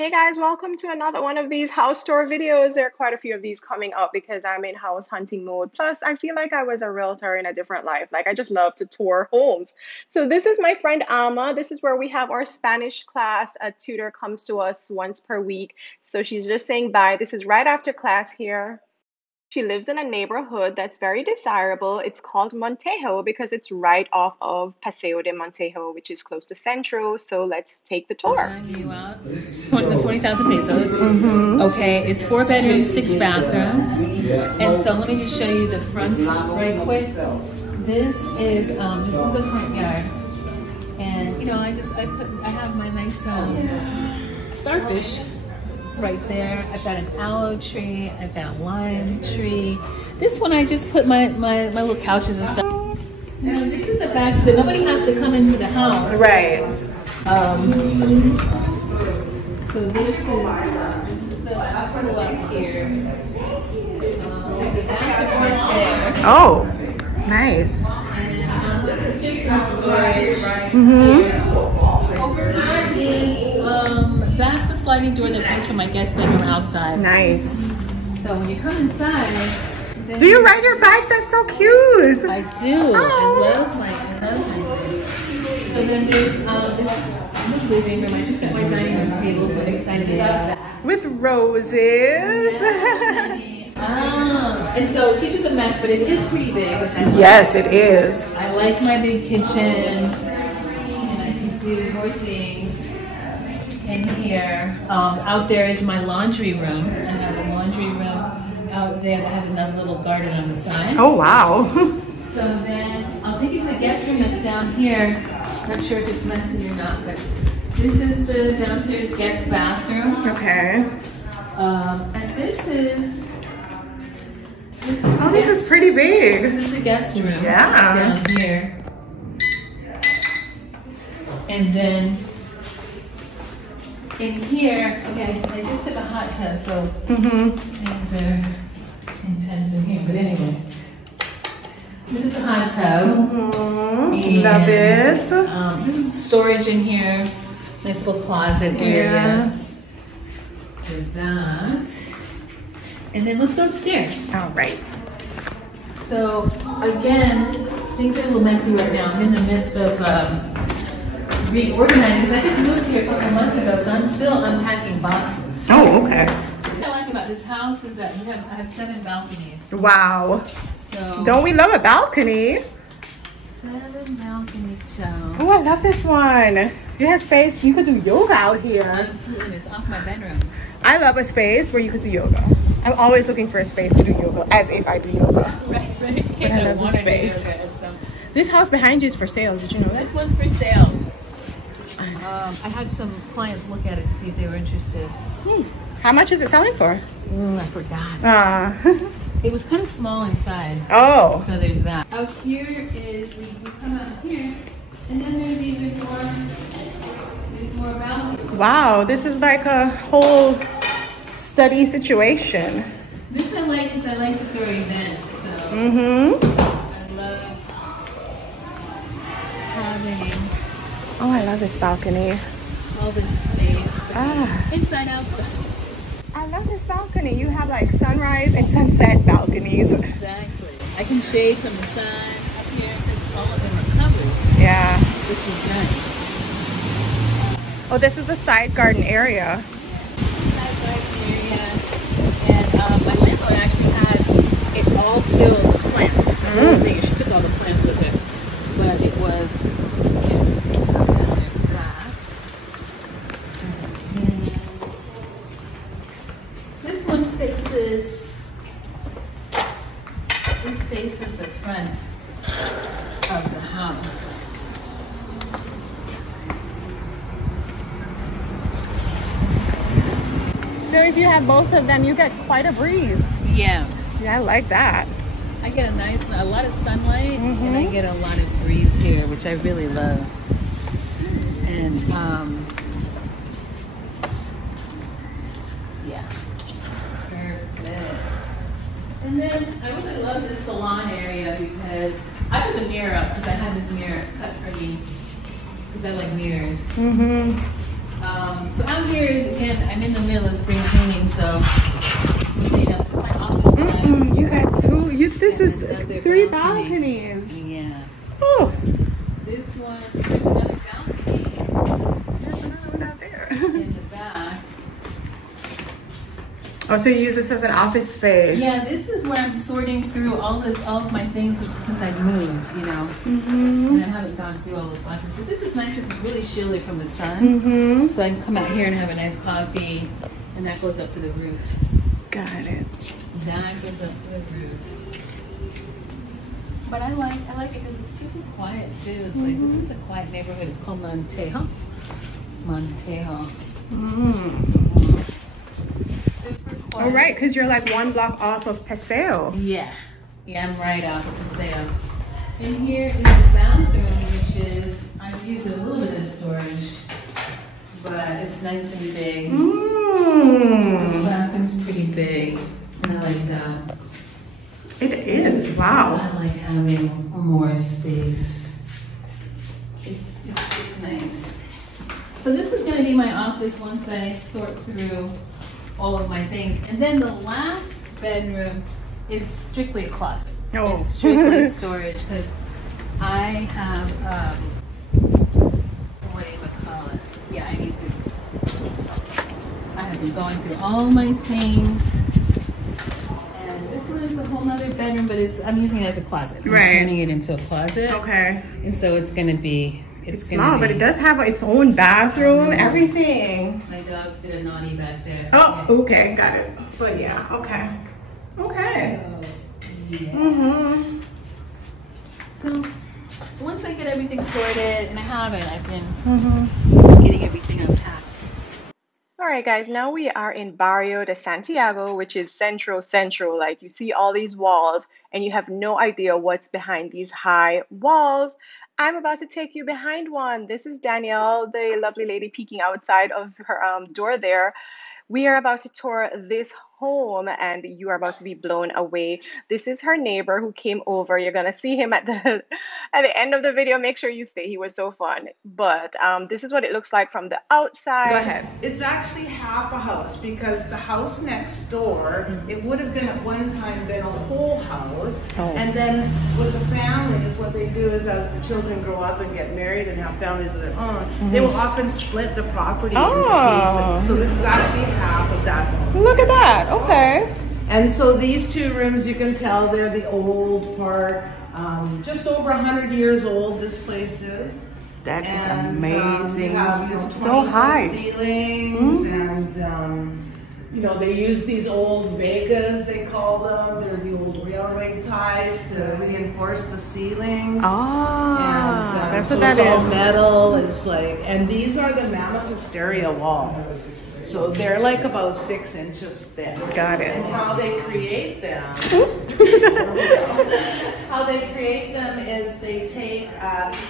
Hey guys, welcome to another one of these house tour videos. There are quite a few of these coming up because I'm in house hunting mode. Plus, I feel like I was a realtor in a different life. Like, I just love to tour homes. So this is my friend Alma. This is where we have our Spanish class. A tutor comes to us once per week. So she's just saying bye. This is right after class here. She lives in a neighborhood that's very desirable. It's called Montejo because it's right off of Paseo de Montejo, which is close to Centro. So let's take the tour. You out. 20,000 pesos. Okay, it's 4 bedrooms, 6 bathrooms. And so let me just show you the front right quick. This is the front yard. And you know, I have my nice starfish right there. I've got an aloe tree, I've got a lime tree. This one I just put my little couches and stuff. Now this is a back so that nobody has to come into the house. Right. So this is the pool up here. There's a back there. Oh, nice. And this is just some storage. Here. Over here is that's the sliding door that goes from my guest bedroom outside. Nice. So when you come inside, do you ride your bike? That's so cute. I do. I love my. So then there's this is the living room. I just got my dining room table, so I'm excited about that. With roses. And so kitchen's a mess, but it is pretty big, which I like. Yes, it is. I like my big kitchen, and I can do more things in here. Out there is my laundry room. I have a laundry room out there that has another little garden on the side. Oh, wow. So then I'll take you to the guest room that's down here. Not sure if it's messy or not, but this is the downstairs guest bathroom. Okay. And this is pretty big. This is the guest room. Yeah. Down here. And then in here, okay, I just took a hot tub, so things are intense in here. But anyway, this is the hot tub. Love it. This is storage in here. Nice little closet area. With that. And then let's go upstairs. All right. So again, things are a little messy right now. I'm in the midst of reorganizing because I just moved here a couple of months ago, so I'm still unpacking boxes. Oh, okay. What I like about this house is that I have 7 balconies. Wow. So don't we love a balcony? 7 balconies, child. Oh, I love this one. You have space. You could do yoga out here. Absolutely, it's off my bedroom. I love a space where you could do yoga. I'm always looking for a space to do yoga, as if I do yoga. Right. But I love the space. This house behind you is for sale. Did you know that? This one's for sale. I had some clients look at it to see if they were interested. How much is it selling for? I forgot. It was kind of small inside. Oh. So there's that. Out here is, we come out here, and then there's even more, there's more balcony. Wow, this is like a whole study situation. This I like because I like to throw events, so. I love having. Oh, I love this balcony. All this space. Inside, outside. I love this balcony. You have like sunrise and sunset balconies. Exactly. I can shade from the sun up here because all of them are covered. Yeah. Which is nice. Oh, this is the side garden area. Side garden area. And my landlord actually had it all filled with plants. The whole thing. She took all the plants with it. But it was, okay, so then there's that. This one faces the front of the house. So if you have both of them, you get quite a breeze. Yeah. Yeah, I like that. I get a lot of sunlight and I get a lot of breeze here, which I really love. And yeah. Perfect. And then I really love this salon area because I put the mirror up because I had this mirror cut for me because I like mirrors. So out here is, again, I'm in the middle of spring cleaning, so you know, this is my office time. You got this is Another 3 balcony. balconies. Yeah. Oh, This one, there's another balcony there's another one out there. in the back. Oh, so you use this as an office space? Yeah, this is where I'm sorting through all of my things since I've moved, you know. And I haven't gone through all those boxes. But this is nice because it's really shielded from the sun. So I can come out here and have a nice coffee, and that goes up to the roof. Got it. That goes up to the roof. But I like it because it's super quiet too. It's like, this is a quiet neighborhood. It's called Montejo. Montejo. Super quiet. All right, because you're like 1 block off of Paseo. Yeah. Yeah, I'm right off of Paseo. And here is the bathroom, which is, I've used a little bit of storage, but it's nice and big. This bathroom's pretty big, and I like that. It is, wow. I like having more space. It's nice. So this is going to be my office once I sort through all of my things. And then the last bedroom is strictly a closet. Oh. It's strictly storage because I have, what do you call it? Yeah, I have been going through all my things. This one is a whole nother bedroom, but I'm using it as a closet. I'm turning it into a closet. Okay. And so it's gonna be, it's small, but it does have its own bathroom, everything. My dogs did a naughty back there. Oh, okay, got it. But yeah, okay. Okay. So, yeah. So once I get everything sorted, and I have it, I've been getting everything unpacked. All right, guys, now we are in Barrio de Santiago, which is central. Like, you see all these walls and you have no idea what's behind these high walls. I'm about to take you behind one. This is Danielle, the lovely lady peeking outside of her door there. We are about to tour this home and you are about to be blown away. This is her neighbor who came over. You're gonna see him at the end of the video. Make sure you stay. He was so fun. But this is what it looks like from the outside. Go ahead. It's actually half a house because the house next door, it would have been at one time been a whole house. And then with the families, what they do is as the children grow up and get married and have families of their own, they will often split the property into pieces. So this is actually half of that home. Look at that. Okay. And so these 2 rooms, you can tell they're the old part. Just over 100 years old this place is. That is amazing. This is so high. Ceilings and you know, they use these old vegas, they call them. They're the old railway ties to reinforce the ceilings. Ah, that's so what that it's is. All metal. It's like, and these are the mammoth walls. So they're like about 6 inches thick. Got it. And how they create them, is they take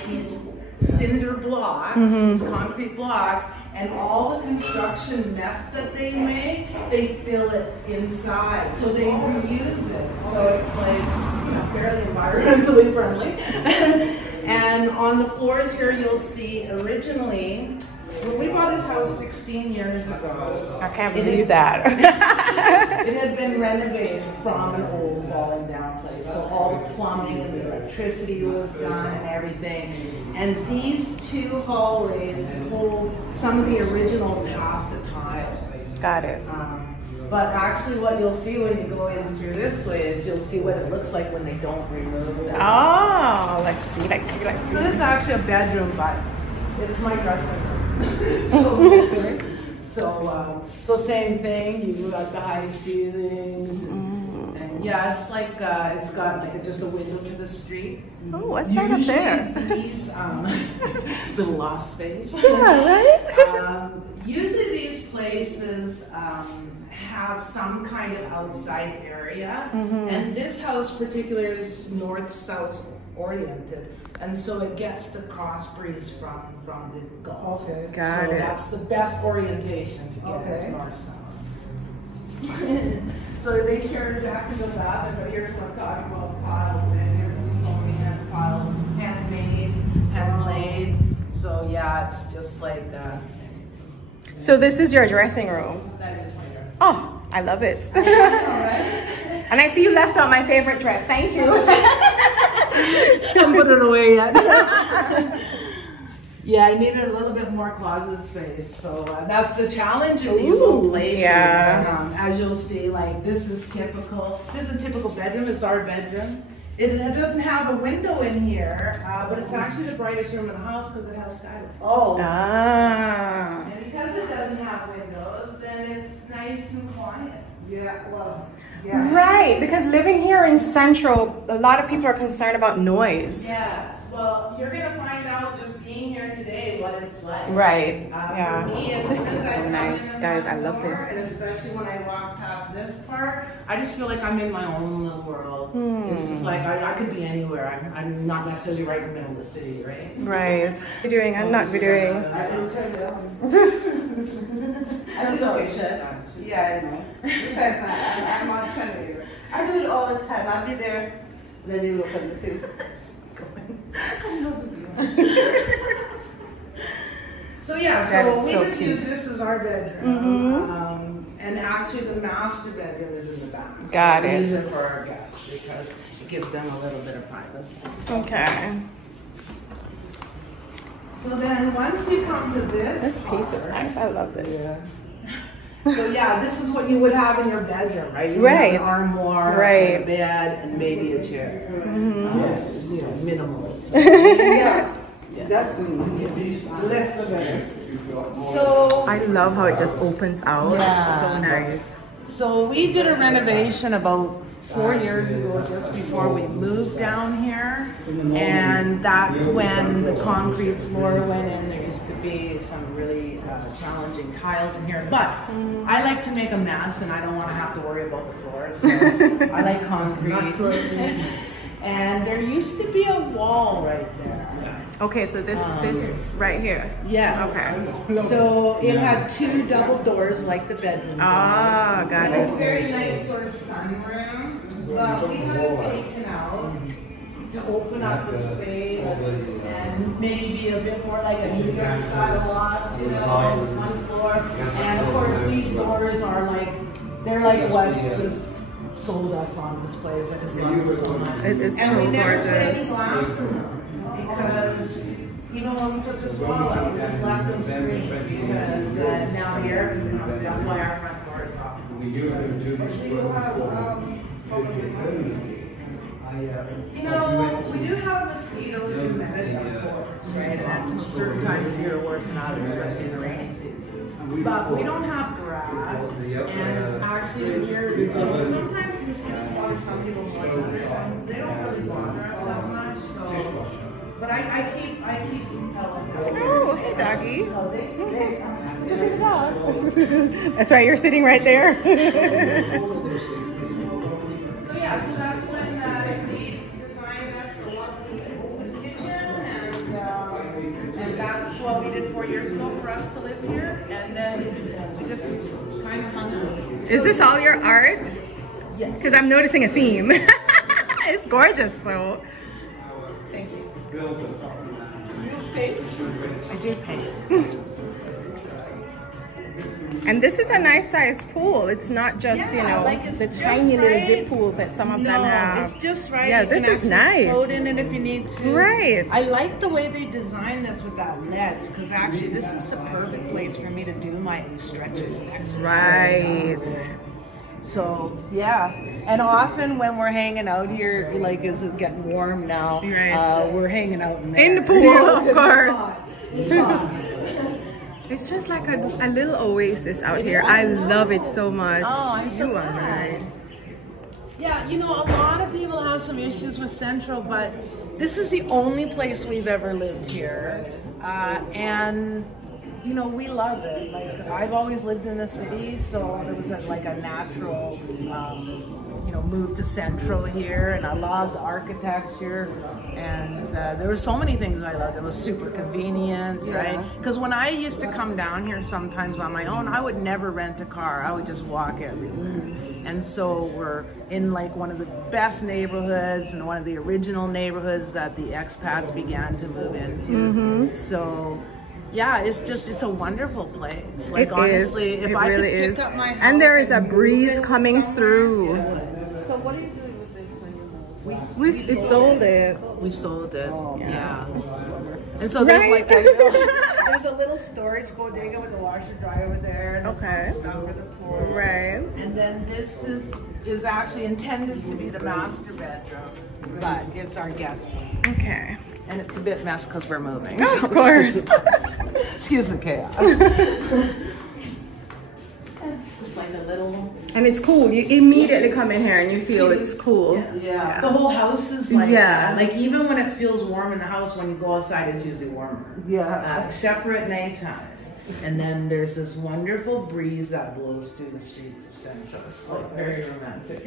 these cinder blocks, these concrete blocks, and all the construction mess that they make, they fill it inside. So they reuse it. So it's like, you know, fairly environmentally friendly. And on the floors here, you'll see originally, when we bought this house 16 years ago. I can't believe that. It had been renovated from an old falling down place. So all the plumbing and the electricity was done and everything. And these 2 hallways hold some of the original pasta tiles. Got it. But actually what you'll see when you go in through this way is you'll see what it looks like when they don't remove them. Oh, let's see. So this is actually a bedroom, but it's my dressing room. So same thing. You got the high ceilings, and yeah, it's like it's got like just a window to the street. Oh, what's that up there? These little loft space. Yeah, right. Usually these places have some kind of outside area, and this house particularly is north-south oriented. And so it gets the cross breeze from the Gulf. Okay, got it. That's the best orientation to get is north-south. So they share back into that, but here's what I'm talking about piles. And here's these only hand piles, handmade, hand laid. So yeah, it's just like So this is your dressing room. That is my dress. Oh, I love it. All right. And I see you left out my favorite dress. Thank you. Don't put it away yet. Yeah, I needed a little bit more closet space, so that's the challenge in these old places. Yeah. As you'll see, like this is typical. This is a typical bedroom. It's our bedroom. It doesn't have a window in here, but it's actually the brightest room in the house because it has skylight. Oh. Ah. And because it doesn't have windows, then it's nice and quiet. Yeah, well, yeah. Right, because living here in Central, a lot of people are concerned about noise. Yes, well, you're gonna find out just being here today what it's like. Right, For yeah. me, as This soon is as I so come nice, in the guys. I front love door, this. and especially when I walk past this part, I just feel like I'm in my own little world. It's just like I could be anywhere. I'm not necessarily right in the middle of the city, right? Right. Videoing, I'm not videoing. I didn't turn it on. I That's do okay, it. she's done. Yeah, I know. Besides, I'm not turning it. I do it all the time. I'll be there, then you look at the thing. So yeah, That so is we so just cute. use this as our bedroom. And actually the master bedroom is in the back. Got We it. use it for our guests because it gives them a little bit of privacy. Okay. So then once you come to this This piece is part- nice. I love this. Yeah. So yeah, this is what you would have in your bedroom, right? You would Right. have an armoire, Right. and a bed, and maybe a chair. You know, minimalist. Yeah, that's me. Less the better. So I love how it just opens out. Yeah. It's so nice. So we did a renovation about 4 years ago, just before we moved down here, and that's when the concrete floor went in. There used to be some really challenging tiles in here, but I like to make a mess, and I don't want to have to worry about the floor, so I like concrete. And there used to be a wall right there. Okay, so this right here. Yeah. Okay. So it had 2 double doors like the bedroom. Ah, got It was it. very nice sort of sunroom, but we had it taken out to open up the space and maybe be a bit more like a New York style loft, you know, on one floor. And of course these doors are like, they're like what just sold us on this place. I just love them so much. It is And so we never put any gorgeous. glass in them because even when we took this wall out, we just left them screened because now the air can come. That's why our front door is off. You know, we do have mosquitoes in Merida, of course, right? And at certain times of year worse than others, especially in the rainy season. But we don't have grass, and actually we're sometimes mosquitoes bother some people more than others, and they don't really bother us that much. So, but I keep pelling them. Oh, hey, doggy. Just sit down. That's right, you're sitting right there. So yeah, so that's when Steve designed us the open kitchen, and that's what we did 4 years ago for us to live here, and then we just kind of hung out. Is this all your art? Yes. Because I'm noticing a theme. It's gorgeous, though. Thank you. Paint? I do paint. And this is a nice sized pool. It's not just, you know, like it's the just tiny little right. dip pools that some of them have. It's just right. Yeah, You this can is actually nice. Float in it if you need to. Right. I like the way they designed this with that ledge because actually this is the perfect place for me to do my stretches and exercises. Right. So yeah, and often when we're hanging out here, like is it getting warm now? Right. We're hanging out in there. In the pool, of course. It's hot. It's just like a little oasis out here. I love it so much. Oh, I'm so You are glad. right. Yeah, you know, a lot of people have some issues with Central, but this is the only place we've ever lived here. And, you know, we love it. Like, I've always lived in the city, so there was like a natural, you know, move to Central here, and I love the architecture. And there were so many things I loved. It was super convenient, right? Because when I used to come down here sometimes on my own, I would never rent a car. I would just walk everywhere. And so we're in like one of the best neighborhoods and one of the original neighborhoods that the expats began to move into. So yeah, it's a wonderful place. Like It honestly, is. if It I really could pick is. up my house And there is a move breeze it coming somewhere, through. yeah. So what are you doing with this when you move? We sold it. We sold it. Yeah. Yeah. And so there's Right? like there's a little storage bodega with a washer dryer over there. And Okay. stuff for the pool. Right. And then this is actually intended to be the master bedroom, but it's our guest room. Okay. And it's a bit mess because we're moving. Of course. Excuse the chaos. It's just like a little. And it's cool. You immediately come in here and you feel it's cool. Yeah. The whole house is like Yeah. that. Like even when it feels warm in the house, when you go outside, it's usually warmer. Yeah. Except for at nighttime. And then there's this wonderful breeze that blows through the streets of Central. It's like very romantic.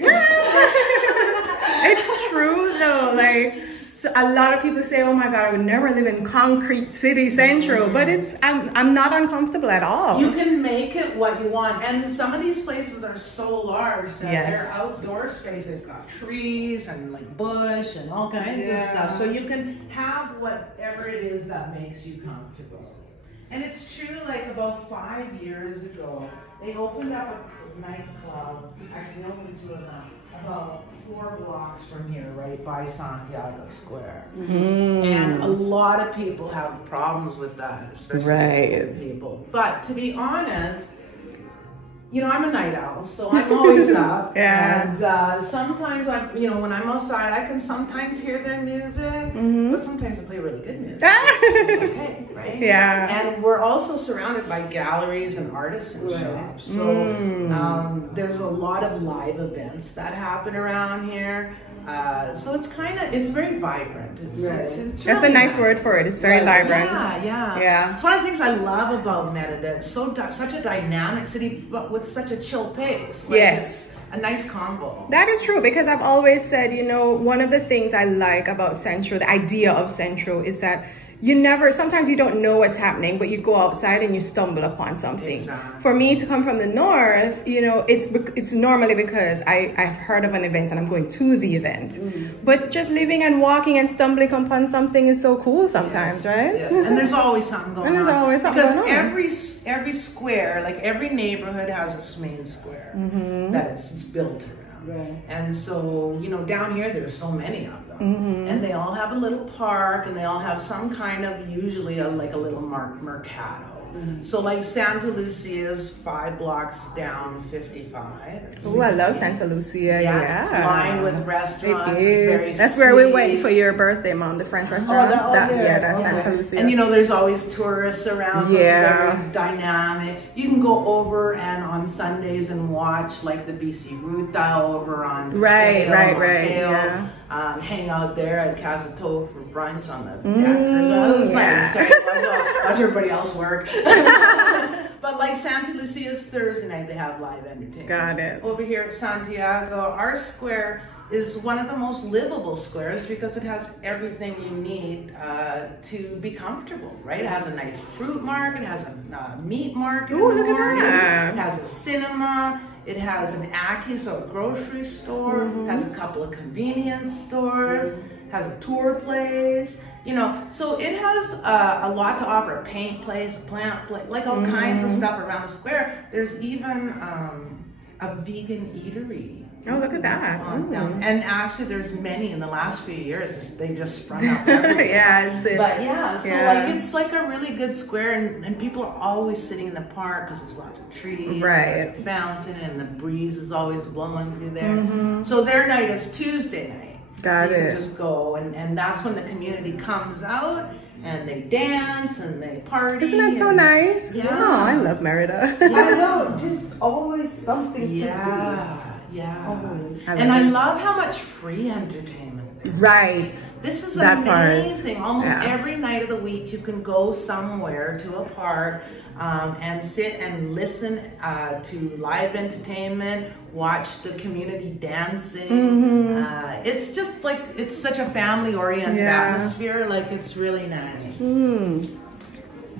It's true though. Like so a lot of people say, "Oh my God, I would never live in concrete city central," but I'm not uncomfortable at all. You can make it what you want, and some of these places are so large that Yes. they're outdoor space. They've got trees and like bush and all kinds of stuff, so you can have whatever it is that makes you comfortable. And it's true, like about 5 years ago, they opened up a nightclub, actually opened two of them, about 4 blocks from here, right by Santiago Square. And a lot of people have problems with that, especially Right. people. But to be honest, you know, I'm a night owl, so I'm always up. Yeah. And sometimes, when I'm outside, I can sometimes hear their music, but sometimes they play really good music. It's okay, right? Yeah. And we're also surrounded by galleries and artisan shops. So there's a lot of live events that happen around here. So it's very vibrant. It's That's really a nice word for it. It's very vibrant. Yeah. It's one of the things I love about Merida. It's such a dynamic city, but with such a chill pace. Like Yes. it's a nice combo. That is true, because I've always said, one of the things I like about Central, the idea of Central, is that sometimes you don't know what's happening, but you go outside and you stumble upon something. Exactly. For me to come from the north, it's normally because I've heard of an event and I'm going to the event. But just living and walking and stumbling upon something is so cool sometimes, right? Yes. And there's always something going on. And there's always something because going on. every square, like every neighborhood has its main square that it's built around. Right. And so, down here there's so many of them. And they all have a little park, and they all have some kind of, usually a little mercado. So like Santa Lucia is 5 blocks down 55. Oh, I love Santa Lucia. Yeah. It's lined with restaurants. It's very That's where we sweet. went for your birthday, Mom, the French restaurant. That's Santa Lucia. And there's always tourists around, so it's very dynamic. You can go over and on Sundays and watch like the BC Ruta over on Right. Montejo, Yeah. hang out there at Casa Tove for brunch on the deck. Watch everybody else work. But like Santa Lucia's Thursday night, they have live entertainment. Got it. Over here at Santiago, our square is one of the most livable squares because it has everything you need to be comfortable, right? It has a nice fruit market, it has a meat market. Ooh, look at that. It has a cinema, it has an Aki, so a grocery store, it has a couple of convenience stores, has a tour place. So it has a lot to offer. A paint place, a plant place, like all kinds of stuff around the square. There's even a vegan eatery. Oh, look at that. And actually there's many in the last few years. They just sprung up everywhere. It's like a really good square, and people are always sitting in the park because there's lots of trees. Right. There's a fountain, and the breeze is always blowing through there. So their night is Tuesday night. Got so you it. can just go, and that's when the community comes out and they dance and they party. Isn't that so nice? Yeah. Oh, I love Merida. I know, just always something to do. Yeah. Always. And I love how much free entertainment there is. Right. This is That amazing. part. Almost Yeah. every night of the week you can go somewhere to a park and sit and listen to live entertainment, watch the community dancing. It's just like, it's such a family-oriented atmosphere. Like, it's really nice.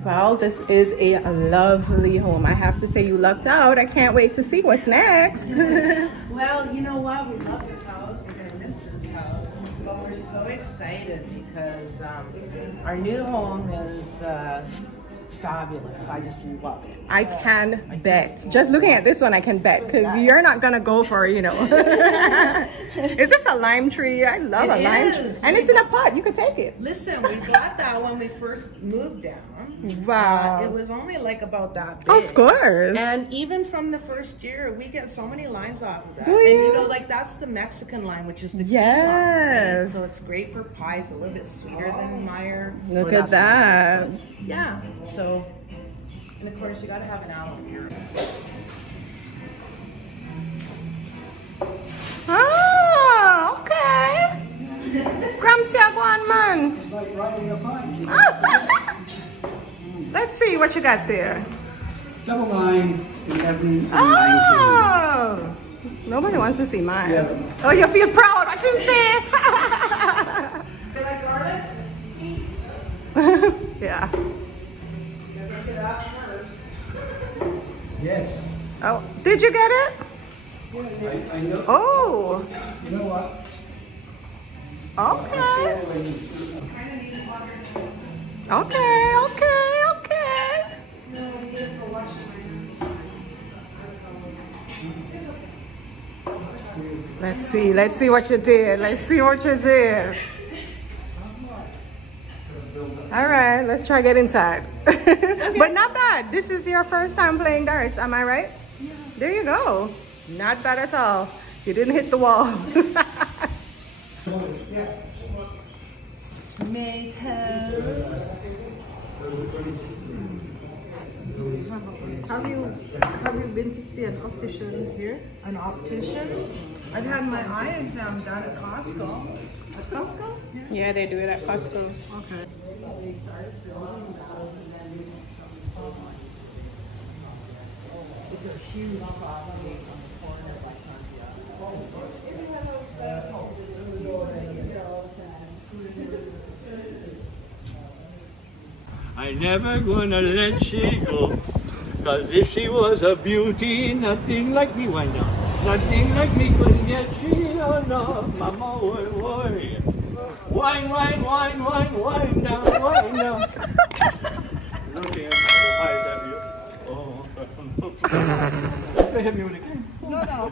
Well, this is a lovely home. I have to say, you lucked out. I can't wait to see what's next. Well, you know what? We love this house. We're going to miss this house. But we're so excited because our new home is fabulous. I just love it. I can bet. Just looking at this one, I can bet, because you're not gonna go for, you know. Is this a lime tree? I love a lime tree. And it's in a pot. You could take it. Listen, we got that when we first moved down. Wow. It was only like about that big. Of course. And even from the first year, we get so many limes off of that. Do And you? you know, like that's the Mexican lime, which is the key Yes. lime, right? So it's great for pies, a little bit sweeter than Meyer. Look Well, at that's that. Meyer's, but yeah. So, and of course, you gotta have an aloe vera. Oh, okay. Grumpy one man. It's like riding a bike. Let's see what you got there. Double line, 11 and 19. Oh, nobody wants to see mine. Yeah. Oh, you feel proud. Watch your face. Did I garlic? Yeah. Yes. Oh, did you get it? I know. Oh, You know what? okay. Okay. Let's see what you did. All right, let's try get inside. But not bad. This is your first time playing darts, am I right? Yeah. There you go. Not bad at all. You didn't hit the wall. Have you been to see an optician here? An optician? I've had my eye exam done at Costco. At Costco? Yeah, they do it at Costco. Okay. It's a huge property on the corner by Santiago. I never gonna let she go, 'cause if she was a beauty, nothing like me, why not? Nothing like me could get she, oh no, mama, oi, oi. Wine, wine, wine, wine, wine down, wine down. Looking at my eyes at you. Oh, hit me with a cane. No.